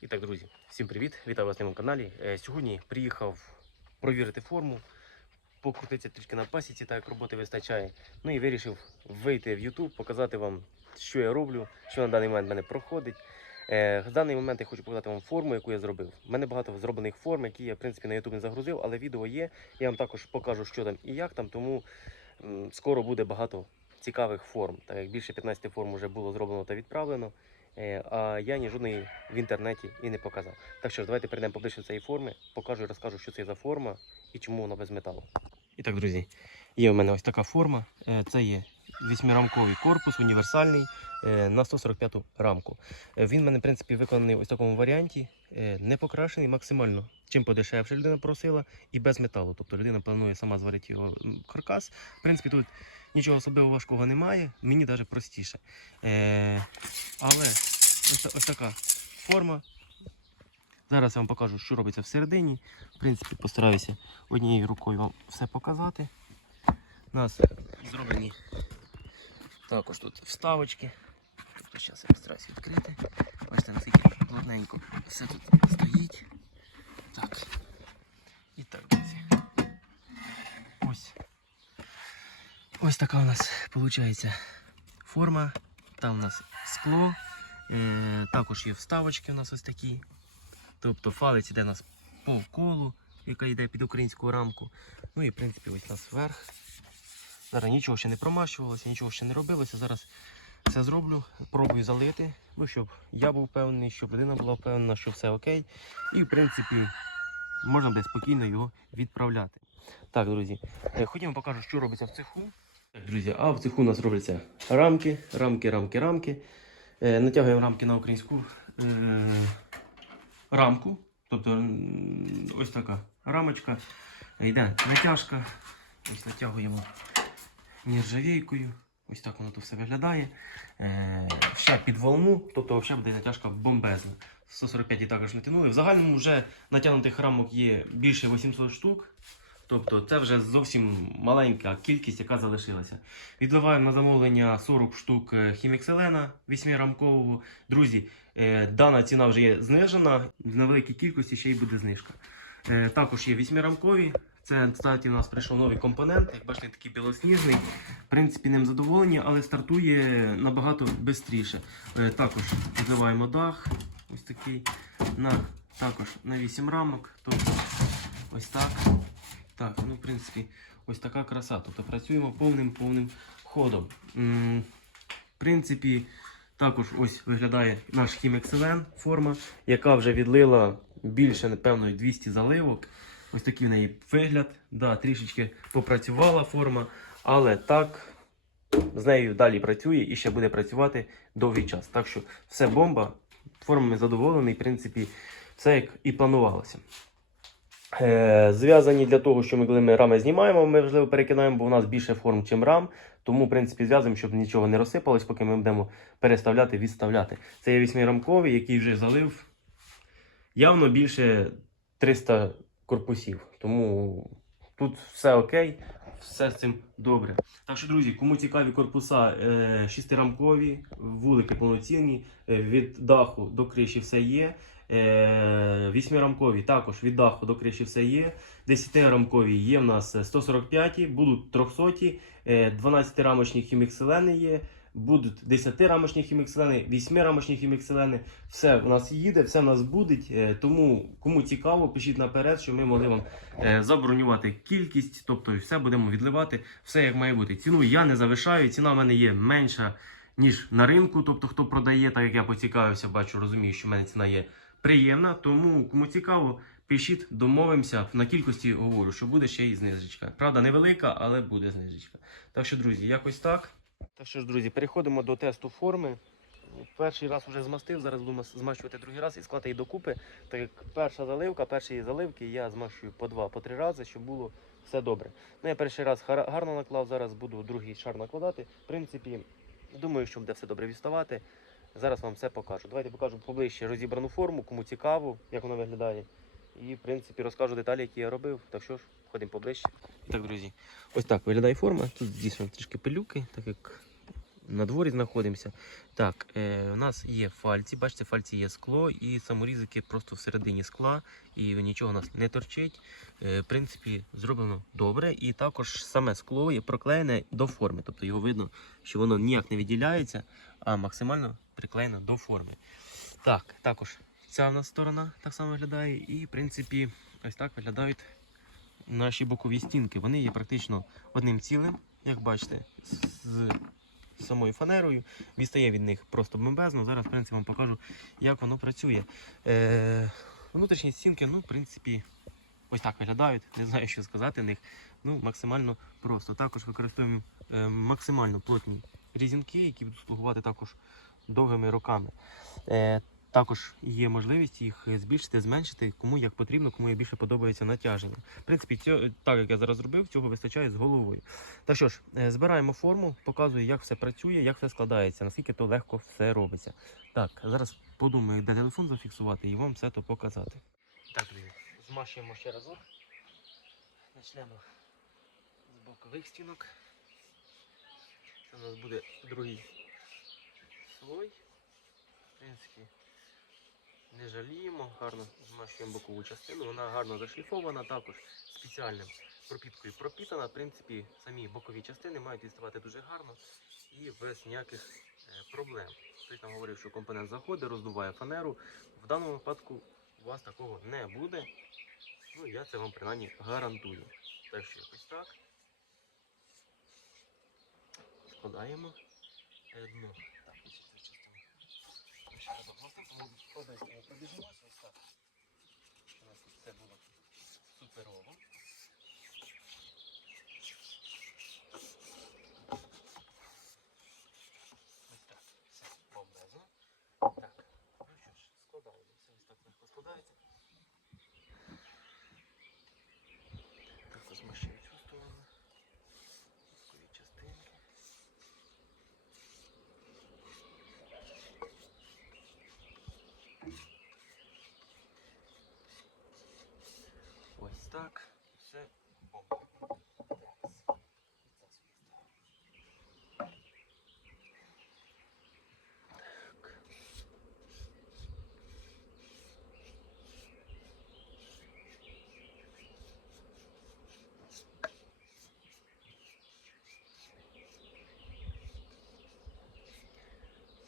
І так, друзі, всім привіт! Вітаю вас на моєму каналі. Е, Сьогодні приїхав провірити форму, покрутитися трішки на пасіці, так як роботи вистачає. Ну і вирішив вийти в YouTube, показати вам, що я роблю, що на даний момент в мене проходить. Е, В даний момент я хочу показати вам форму, яку я зробив. У мене багато зроблених форм, які я в принципі на YouTube не загрузив, але відео є. Я вам також покажу, що там і як там, тому скоро буде багато цікавих форм. Так як більше 15 форм вже було зроблено та відправлено. Е, А я ні жодної в інтернеті і не показав. Так що ж, давайте перейдемо поближче до цієї форми, покажу і розкажу, що це за форма і чому вона без металу. І так, друзі, є у мене ось така форма. Е, Це є вісьмирамковий корпус, універсальний е, на 145 рамку. Він в мене, в принципі, виконаний ось в такому варіанті, не покрашений максимально. Чим подешевше людина просила, і без металу. Тобто людина планує сама зварити його каркас. В принципі, тут нічого особливо важкого немає, мені навіть простіше. Е, але ось, ось така форма. Зараз я вам покажу, що робиться всередині. В принципі, постараюся однією рукою вам все показати. У нас зроблені також тут вставочки. Тобто зараз я постараюся відкрити. Бачите, наскільки плотненько все тут стоїть. Так. Ось така у нас виходить форма. Там у нас скло. Е, також є вставочки у нас ось такі. Тобто фалець йде у нас по колу, яка йде під українську рамку. Ну і в принципі ось у нас верх. Зараз нічого ще не промащувалося, нічого ще не робилося. Зараз все зроблю, пробую залити, ну, щоб я був впевнений, щоб людина була впевнена, що все окей. І в принципі можна буде спокійно його відправляти. Так, друзі, е, ходімо покажу, що робиться в цеху. Друзі, а в цеху у нас робляться рамки, рамки, рамки, рамки. Е, натягуємо рамки на українську е, рамку. Тобто ось така рамочка. Йде натяжка. Ось натягуємо нержавійкою. Ось так воно тут все виглядає. Е, ще під волну, тобто взагалі буде натяжка бомбезна. 145 і також натягнули. В загальному вже натягнутих рамок є більше 800 штук. Тобто це вже зовсім маленька кількість, яка залишилася. Відливаємо на замовлення 40 штук е, хімікселена 8-рамкового. Друзі, е, дана ціна вже є знижена. В невеликій кількості ще й буде знижка. Е, також є 8-рамкові. Це, кстати, у нас прийшов новий компонент, як бачите, такий білосніжний. В принципі, ним задоволені, але стартує набагато швидше. Також відливаємо дах, ось такий, на, також на 8 рамок. Тобто ось так. Так, ну в принципі, ось така краса. Тобто працюємо повним повним ходом. М, В принципі, також ось виглядає наш хімекселен форма, яка вже відлила більше, напевно, 200 заливок. Ось такий в неї вигляд. Да, трішечки попрацювала форма, але так з нею далі працює і ще буде працювати довгий час. Так що все бомба, формами задоволений, в принципі, все як і планувалося. Е, зв'язані для того, що ми коли ми рами знімаємо, ми важливо перекидаємо, бо у нас більше форм, чим рам. Тому, в принципі, зв'язуємо, щоб нічого не розсипалось, поки ми будемо переставляти, відставляти. Це є вісьмирамковий, який вже залив явно більше 300 корпусів. Тому тут все окей, все з цим добре. Так що, друзі, кому цікаві корпуса е, шестирамкові, вулики повноцінні, е, від даху до криші все є. Е, Вісьмирамкові також від даху до криші все є. 10-рамкові є в нас 145, будуть 300, 12-рамочні хімікселени є, будуть 10-рамочні хімікселени, 8-рамочні хімікселени. Все в нас їде, все в нас буде. Е, Тому кому цікаво, пишіть наперед, щоб ми могли вам е, забронювати кількість, тобто все будемо відливати, все як має бути. Ціну я не завишаю, ціна в мене є менша, ніж на ринку. Тобто, хто продає, так як я поцікавився, бачу, розумію, що в мене ціна є приємна. Тому кому цікаво, пишіть, домовимося. На кількості говорю, що буде ще і знижечка. Правда, невелика, але буде знижечка. Так що, друзі, якось так. Так що ж, друзі, переходимо до тесту форми. Перший раз вже змастив, зараз буду змащувати другий раз і склати її докупи. Так як перша заливка, перші заливки я змащую по два, по три рази, щоб було все добре. Ну, я перший раз гарно наклав, зараз буду другий шар накладати. В принципі, думаю, що буде все добре відставати. Зараз вам все покажу. Давайте покажу поближче розібрану форму, кому цікаво, як вона виглядає. І, в принципі, розкажу деталі, які я робив. Так що ж, ходимо поближче. Так, друзі, ось так виглядає форма. Тут дійсно трішки пилюки, так як на дворі знаходимося. Так, е, у нас є фальці, бачите, фальці є скло і саморізики просто всередині скла, і нічого у нас не торчить. Е, в принципі, зроблено добре. І також саме скло є проклеєне до форми. Тобто його видно, що воно ніяк не відділяється, а максимально приклеєно до форми. Так, також ця в нас сторона так само виглядає. І, в принципі, ось так виглядають наші бокові стінки. Вони є практично одним цілим, як бачите, з самою фанерою. Відстає від них просто бомбезно. Зараз, в принципі, вам покажу, як воно працює. Е, внутрішні стінки, ну, в принципі, ось так виглядають. Не знаю, що сказати них. Ну, максимально просто. Також використовуємо е, максимально плотні різінки, які будуть слугувати також довгими роками. Е, також є можливість їх збільшити, зменшити, кому як потрібно, кому більше подобається натяження. В принципі, цього, так як я зараз зробив, цього вистачає з головою. Так що ж, е, збираємо форму, показую, як все працює, як все складається, наскільки то легко все робиться. Так, зараз подумаю, де телефон зафіксувати і вам все то показати. Так, друзі, змащуємо ще разок. Почнемо з бокових стінок. Це у нас буде другий слой. В принципі, не жаліємо, гарно змащуємо бокову частину, вона гарно зашліфована, також спеціальним пропіткою пропітана. В принципі, самі бокові частини мають відставати дуже гарно і без ніяких е, проблем. Хтось там говорив, що компонент заходить, роздуває фанеру. В даному випадку у вас такого не буде. Ну, я це вам принаймні гарантую. Так що якось так. Складаємо дно. Так, ось цю частину. Пробіжимося ось так. У нас тут все було суперово. Ось так, все бомбезно. Так, ну що ж, складаємо. Все ось так легко складається. Так, змащуємо цю сторону. Бокові частинки. Ось так. Все бомба. Так.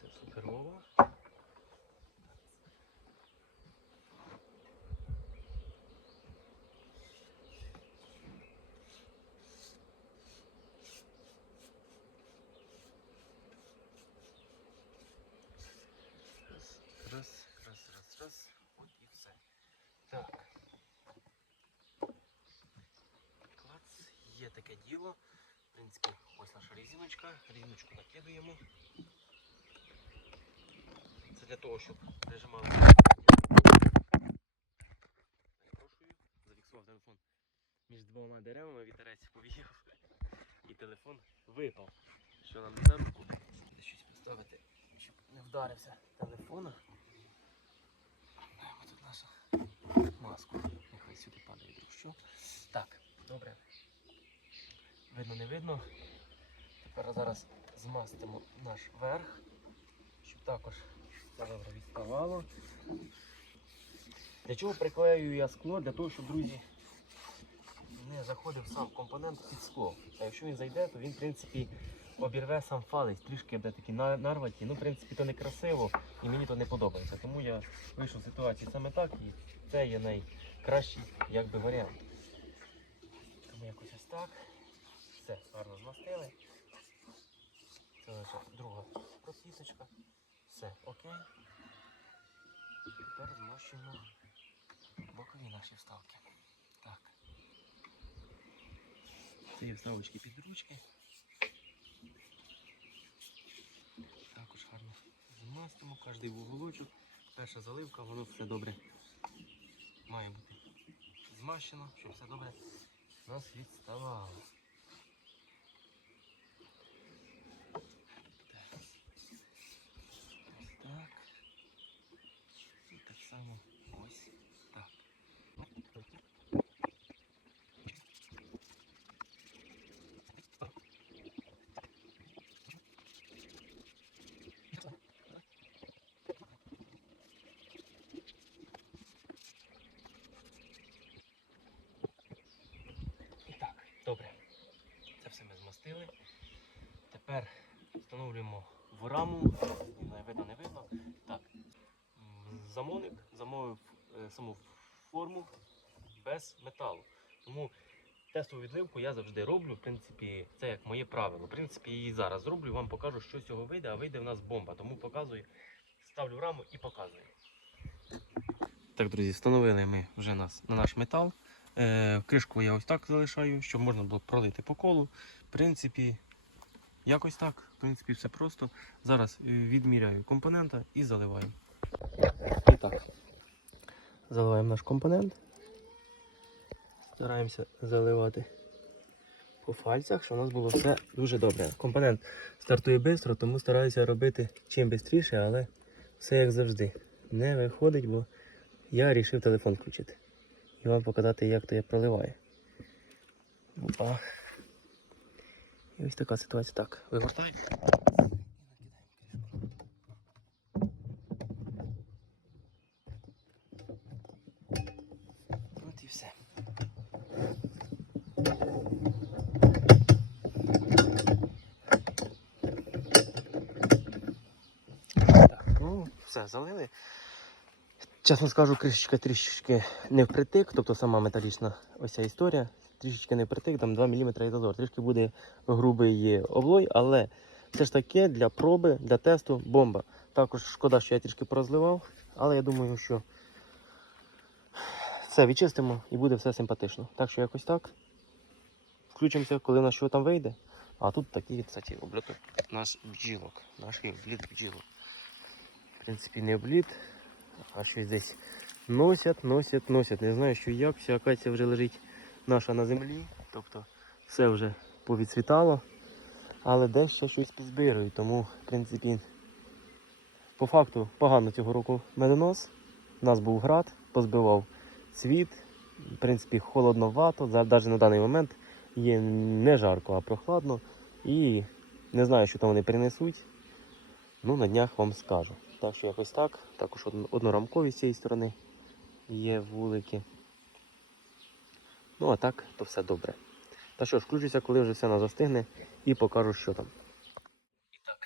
Це суперово. Раз, раз, раз, раз, раз. От і все. Так. Клац, є таке діло. В принципі, ось наша резиночка. Резиночку накидуємо. Це для того, щоб. Перепрошую, зафіксував телефон між двома деревами, вітерець повіяв і телефон випав. Що нам треба? Щось поставити, щоб не вдарився телефона. Маємо тут нашу маску. Нехай сюди падає друг що. Так, добре. Видно, не видно. Тепер зараз змастимо наш верх, щоб також добре відставало. Для чого приклеюю я скло? Для того, щоб, друзі, не заходив сам компонент під скло. А якщо він зайде, то він, в принципі, обірве сам фалець, трішки буде такі на- нарваті. Ну, в принципі, то не красиво і мені то не подобається. Тому я вийшов з ситуації саме так і це є найкращий якби, варіант. Тому якось ось так. Все, гарно змастили. Це друга просвіточка. Все, окей. Тепер змащуємо бокові наші вставки. Так. Це є вставочки під ручки. Також гарно змастимо кожний вуголочок. Перша заливка, воно все добре має бути змащено, щоб все добре нас відставало. Так. Ось так. І так само ось так. Запустили. Тепер встановлюємо в раму. Не видно, не видно. Так. Замовник замовив е, саму форму без металу. Тому тестову відливку я завжди роблю. В принципі, це як моє правило. В принципі, і зараз зроблю, вам покажу, що з цього вийде, а вийде в нас бомба. Тому показую, ставлю в раму і показую. Так, друзі, встановили ми вже нас на наш метал. Е, кришку я ось так залишаю, щоб можна було пролити по колу. В принципі, якось так. В принципі, все просто. Зараз е, відміряю компонента і заливаю. І так. Заливаємо наш компонент. Стараємося заливати по фальцях, щоб у нас було все дуже добре. Компонент стартує швидко, тому стараюся робити чим швидше, але все як завжди. Не виходить, бо я вирішив телефон включити. І вам показати, як то я проливаю. Опа. І ось така ситуація. Так, вигортаємо. І все. Так, ну, все, залили. Чесно скажу, кришечка трішечки не впритик, тобто сама металічна ось ця історія, трішечки не впритик, там 2 мм і зазор. Трішки буде грубий облой, але все ж таки для проби, для тесту бомба. Також шкода, що я трішки порозливав, але я думаю, що все відчистимо і буде все симпатично. Так що якось так. Включимося, коли на що там вийде. А тут такий, кстати, обльоток наш бджілок, наш обліт бджілок. В принципі, не обліт, а щось десь носять, носять, носять. Не знаю, що як, вся акація вже лежить наша на землі. Тобто все вже повідцвітало, але десь ще щось підзбирають. Тому, в принципі, по факту погано цього року медонос. У нас був град, позбивав цвіт. В принципі, холодновато. Навіть на даний момент є не жарко, а прохладно. І не знаю, що там вони принесуть. Ну, на днях вам скажу. Так що якось так. Також однорамкові з цієї сторони є вулики. Ну, а так, то все добре. Та що ж, включуся, коли вже все застигне і покажу, що там. І так,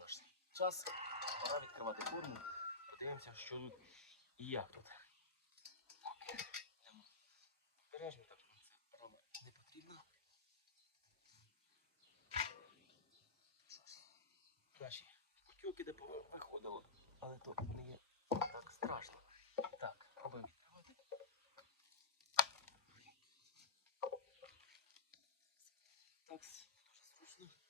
наш час. Пора відкривати форму. Подивимося, що тут і як тут. Так, йдемо обережно, так що це форма не потрібна. Наші кутюки де виходило, але то не є так страшно. Так, пробуємо відкривати. Так, дуже зручно.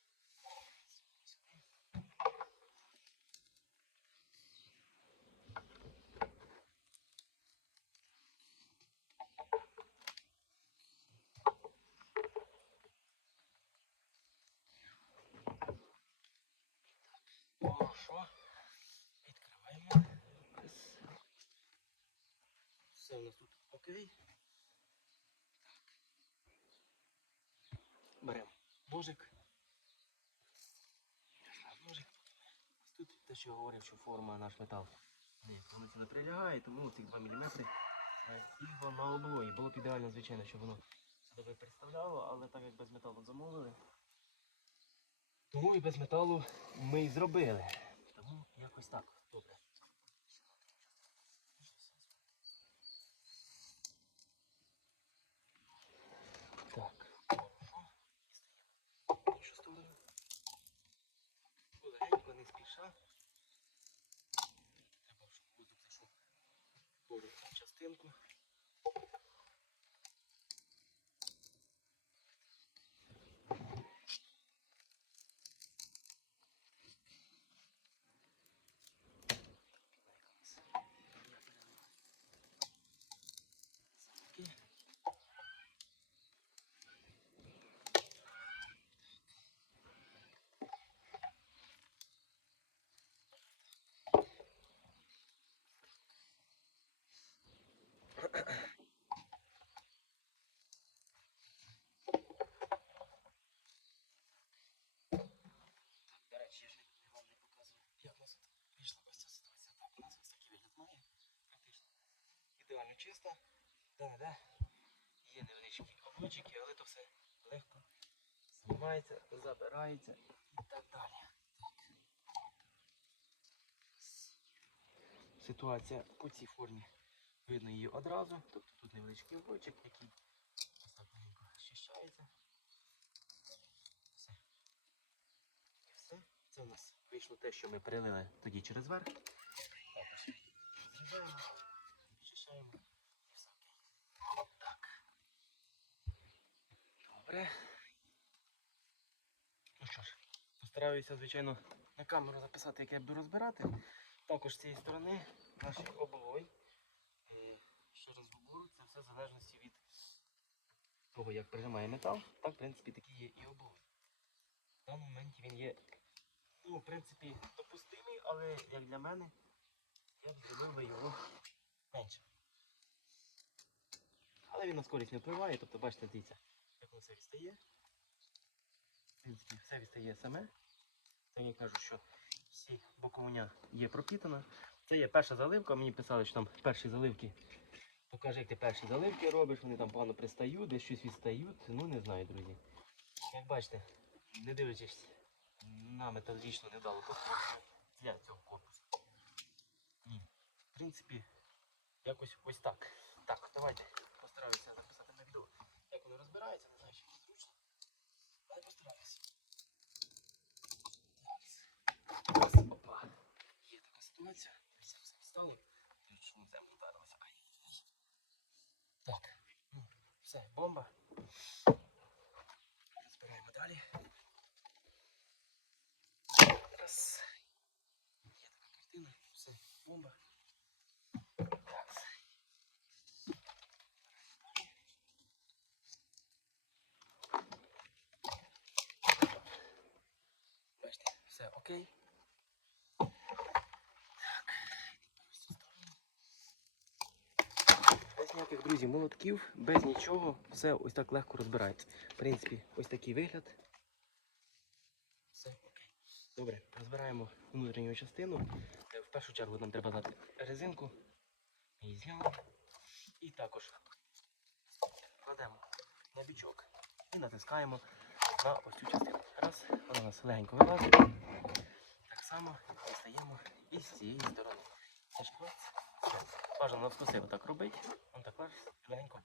Хорошо. Відкриваємо. Все у нас тут окей. Беремо ножик. Ножик. Ось тут те, що я говорив, що форма наш метал. Ні, повністю не прилягає, тому цих 2 мм і на облої. Було б ідеально, звичайно, щоб воно себе представляло, але так як без металу замовили. Тому і без металу ми і зробили. Тому якось так. Добре. Так. Хорошо. Дістаємо іншу сторону. Полегенько. Треба, щоб воздух зайшов в кожну частинку. До речі, я вам не показував, як у нас вийшла ось ця ситуація. Так, у нас ось такий вигляд має. Практично ідеально чисто. Да, да. Є невеличкі облучики, але то все легко знімається, забирається і так далі. Ситуація по цій формі. Видно її одразу, тобто тут невеличкий вочок, який легенько щищається. Все. І все. Це у нас вийшло те, що ми прилили тоді через верх. Зрізаємо, щищаємо і все. Добре. Ну що ж, постараюся, звичайно, на камеру записати, як я буду розбирати. Також з цієї сторони наш оболой. Е, Ще раз говорю, це все в залежності від того, як прижимає метал, так, в принципі, такий є і оболой. В даному моменті він є, ну, в принципі, допустимий, але як для мене, я б зробив би його менше. Але він на скорість не впливає, тобто бачите, дивіться, як воно все відстає. В принципі, все відстає саме. Мені кажуть, що всі боковиня є пропітана. Це є перша заливка. Мені писали, що там перші заливки. Покажи, як ти перші заливки робиш, вони там погано пристають, десь щось відстають. Ну не знаю, друзі. Як бачите, не дивлячись на металічну невдалу конструкцію для цього корпусу. Ні. В принципі, якось ось так. Так, давайте постараюся записати на відео, як воно розбирається, не знаю, буде зручно. Але постараюся. Раз, опа. Є така ситуація. Все все стало. Чому в землю вдарилося? Ай. Так. Ну, все, бомба. Розбираємо далі. Раз. Є така картина. Все, бомба. Так. Бачите, все окей. Без ніяких друзів без нічого, все ось так легко розбирається. В принципі, ось такий вигляд. Все окей. Добре, розбираємо внутрішню частину. Е, В першу чергу нам треба дати резинку. Її зняли. І також кладемо на бічок і натискаємо на ось цю частину. Раз, вона у нас легенько вилазить. Так само дістаємо і з цієї сторони. Теж клац. Бажано навскоси отак робити. Он так легко, легенько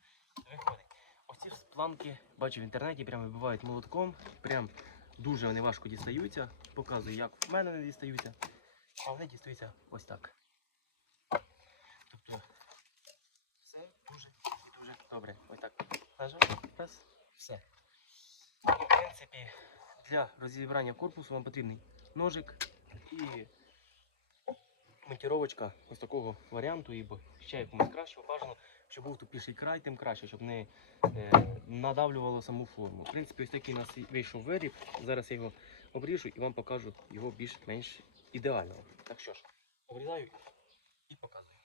виходить. Ось ці ж планки бачу в інтернеті, прямо вибивають молотком. Прям дуже вони важко дістаються. Показую, як в мене не дістаються. А вони дістаються ось так. Тобто все дуже і дуже добре. Ось так. Нажав. Раз. Все. В принципі, для розібрання корпусу вам потрібний ножик і монтіровочка ось такого варіанту, і ще якомусь кращого бажано, щоб був тупіший край, тим краще, щоб не е, надавлювало саму форму. В принципі, ось такий у нас вийшов виріб. Зараз я його обріжу і вам покажу його більш-менш ідеального. Так що ж, обрізаю і показую.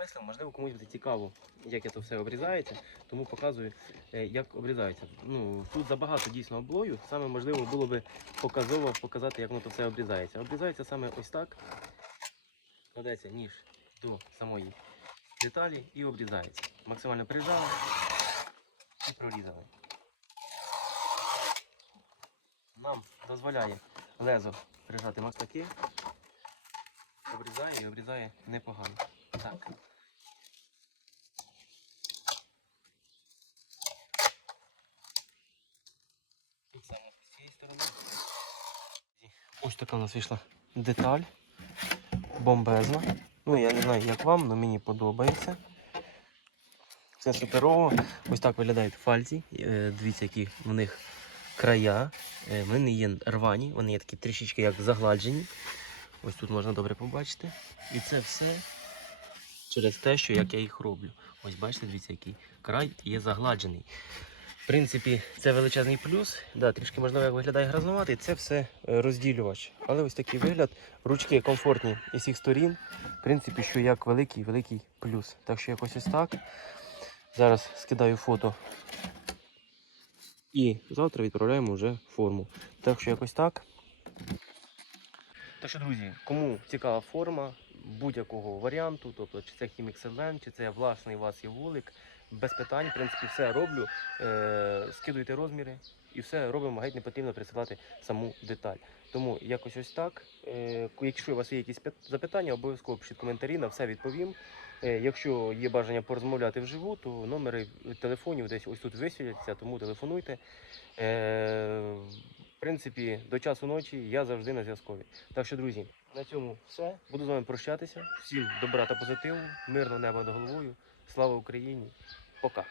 Я можливо, комусь буде цікаво, як це все обрізається, тому показую, е, як обрізається. Ну, тут забагато дійсно облою, саме можливо було би показово показати, як воно все обрізається. Обрізається саме ось так. Кладеться ніж до самої деталі і обрізається. Максимально прижали і прорізали. Нам дозволяє лезо прижати ось таки. Обрізає і обрізає непогано. Так само з цієї сторони. Ось така у нас вийшла деталь. Бомбезна. Ну, я не знаю, як вам, але мені подобається. Все суперово. Ось так виглядають фальці. Е, Дивіться, які в них края. Е, Вони є рвані, вони є такі трішечки як загладжені. Ось тут можна добре побачити. І це все через те, що як я їх роблю. Ось бачите, дивіться, який край є загладжений. Принципі, це величезний плюс. Да, трішки можливо як виглядає грязнувати. Це все е, розділювач. Але ось такий вигляд. Ручки комфортні із всіх сторін. В принципі, що як великий, великий плюс. Так що якось ось так. Зараз скидаю фото. І завтра відправляємо вже форму. Так що якось так. Так що, друзі, кому цікава форма будь-якого варіанту, тобто чи це Хімік Селен, чи це власний у вас є вулик, без питань. В принципі, все роблю. Е, скидуйте розміри і все робимо. Геть не потрібно присилати саму деталь. Тому якось ось так. Е, якщо у вас є якісь запитання, обов'язково пишіть коментарі, на все відповім. Е, Якщо є бажання порозмовляти вживу, то номери телефонів десь ось тут висвітляться, тому телефонуйте. Е, в принципі, до часу ночі я завжди на зв'язкові. Так що, друзі, на цьому все. Буду з вами прощатися. Всім добра та позитиву, мирного неба над головою. Слава Україні! Пока!